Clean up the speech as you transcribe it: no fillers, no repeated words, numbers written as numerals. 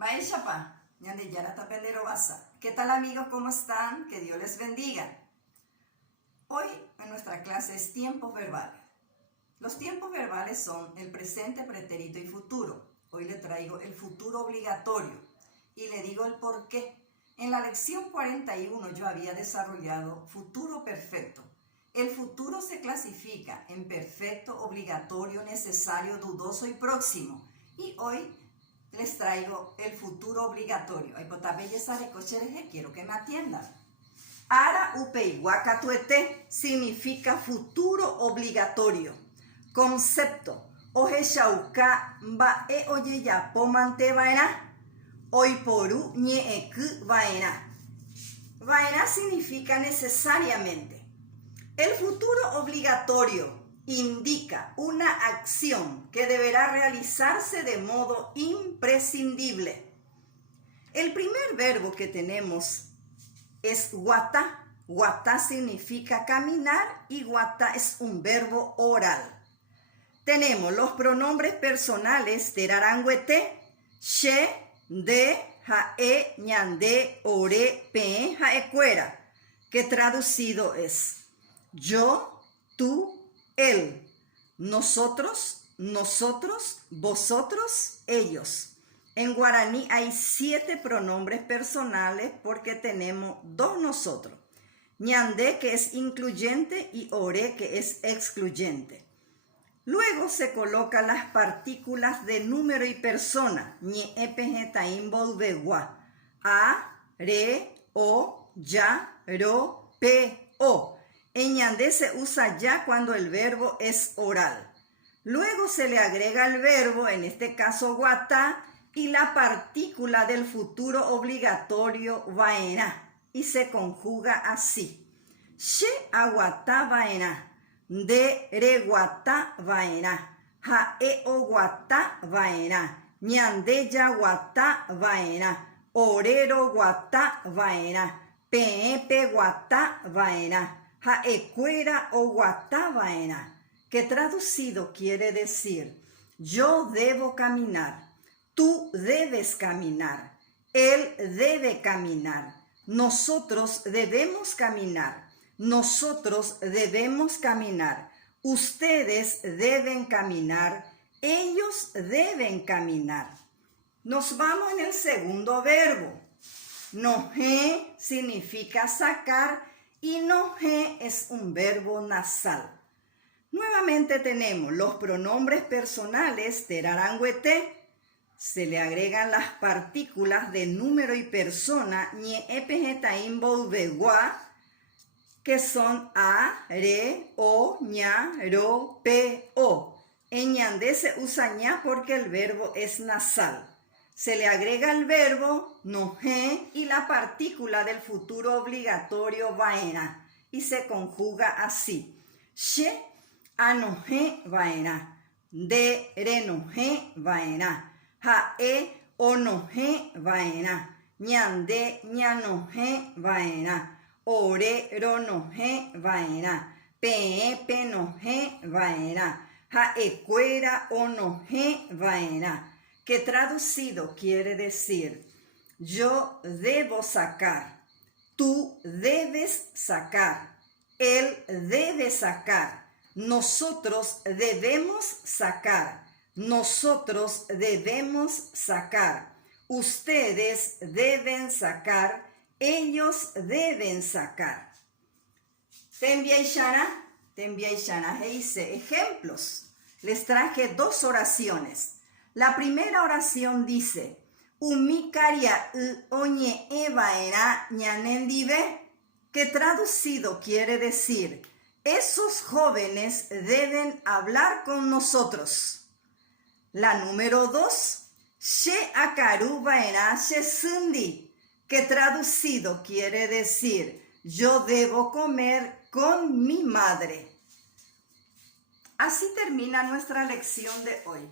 Maeshapa, ñandeyara tapendero basa. ¿Qué tal amigos? ¿Cómo están? Que Dios les bendiga. Hoy en nuestra clase es tiempos verbales. Los tiempos verbales son el presente, pretérito y futuro. Hoy le traigo el futuro obligatorio y le digo el por qué. En la lección 41 yo había desarrollado futuro perfecto. El futuro se clasifica en perfecto, obligatorio, necesario, dudoso y próximo. Y hoy les traigo el futuro obligatorio. Quiero que me atiendan. Ara upeiwakatuete significa futuro obligatorio. Concepto. Oheshauka mba'e ojejapo mante vaera. Oiporu ñe'eky vaera. Vaera significa necesariamente. El futuro obligatorio indica una acción que deberá realizarse de modo imprescindible. El primer verbo que tenemos es wata. Wata significa caminar y wata es un verbo oral. Tenemos los pronombres personales terarangüete, she, de, jae, ñande, ore, pe, jaecuera, que traducido es yo, tú, él, nosotros, vosotros, ellos. En guaraní hay 7 pronombres personales porque tenemos 2 nosotros. Ñandé, que es incluyente, y ore, que es excluyente. Luego se colocan las partículas de número y persona. Ñe, epe, taín, volvegua. A, re, o, ya, ro, pe, o. En ñandé se usa ya cuando el verbo es oral. Luego se le agrega el verbo, en este caso guatá, y la partícula del futuro obligatorio vaena, y se conjuga así. She aguatá vaena, de re guatá vaena, ja e o guatá vaena, ñande ya guatá vaena, orero guatá vaena, peepe guatá vaena, ja ecuera o guatá vaena, que traducido quiere decir yo debo caminar, tú debes caminar, él debe caminar, nosotros debemos caminar, nosotros debemos caminar, ustedes deben caminar, ellos deben caminar. Nos vamos en el segundo verbo. Noje significa sacar y noje es un verbo nasal. Nuevamente tenemos los pronombres personales terarangüete. Se le agregan las partículas de número y persona, ñe, epe, taín, volvegua, que son a, re, o, ña, ro, pe, o. En ñandé se usa ña porque el verbo es nasal. Se le agrega el verbo noje y la partícula del futuro obligatorio vaena y se conjuga así. She anoje vaena, de renoje vaena, jae onoje vaena, ñande ñanoje vaena, ore ronoje vaena, pe penoje vaena, jaecuera onoje vaena, que traducido quiere decir yo debo sacar, tú debes sacar, él debe sacar, nosotros debemos sacar, nosotros debemos sacar, ustedes deben sacar, ellos deben sacar. Tembiaishana dice ejemplos. Les traje 2 oraciones. La primera oración dice umikaria oñe evaera ñanendive, que traducido quiere decir esos jóvenes deben hablar con nosotros. La número 2, she akaru vaera she sundi, que traducido quiere decir yo debo comer con mi madre. Así termina nuestra lección de hoy.